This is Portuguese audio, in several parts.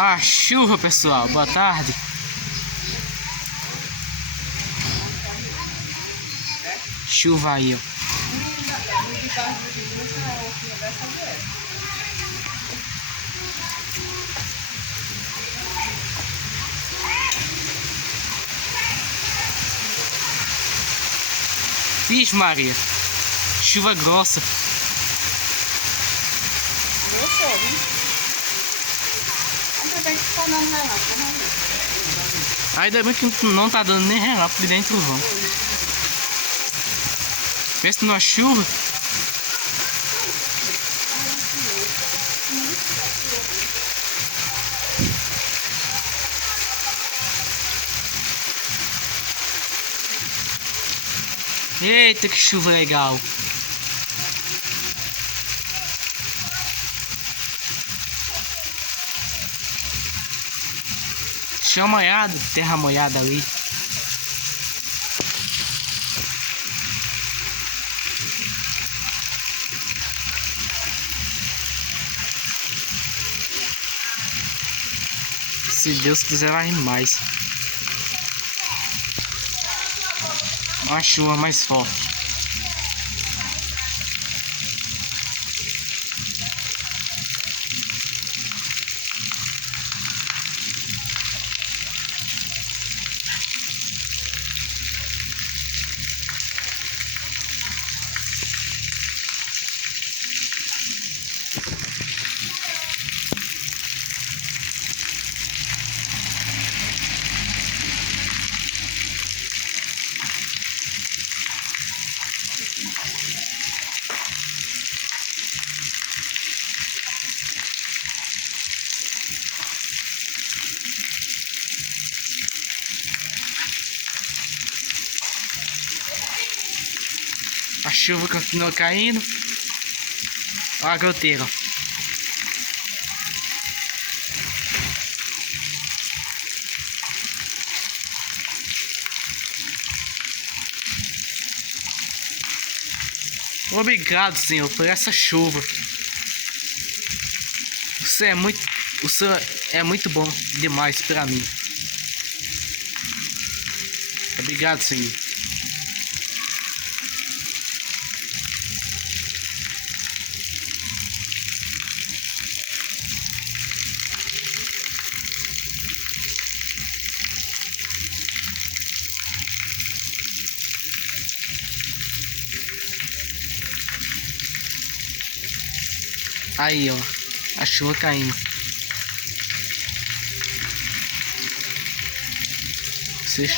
A chuva, pessoal. Boa tarde. Chuva aí, ó. Vixe, Maria. Chuva grossa. Grosso, viu? Ainda bem que tá dando relâmpago, né? Ainda bem que não tá dando nem relâmpago dentro do vão. Pensa numa chuva. Eita, que chuva legal. Chão molhado, terra molhada ali. Se Deus quiser, vai mais. Uma chuva mais forte. A chuva continua caindo. Olha a goteira. Obrigado, Senhor, por essa chuva. O Senhor é muito bom demais para mim. Obrigado, Senhor. Aí, ó, a chuva caindo. Vocês...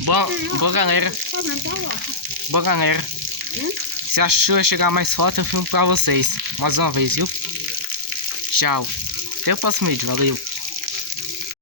Bom, galera. Bom, galera. Se a chuva chegar mais forte, eu filmo pra vocês. Mais uma vez, viu? Tchau. Até o próximo vídeo. Valeu.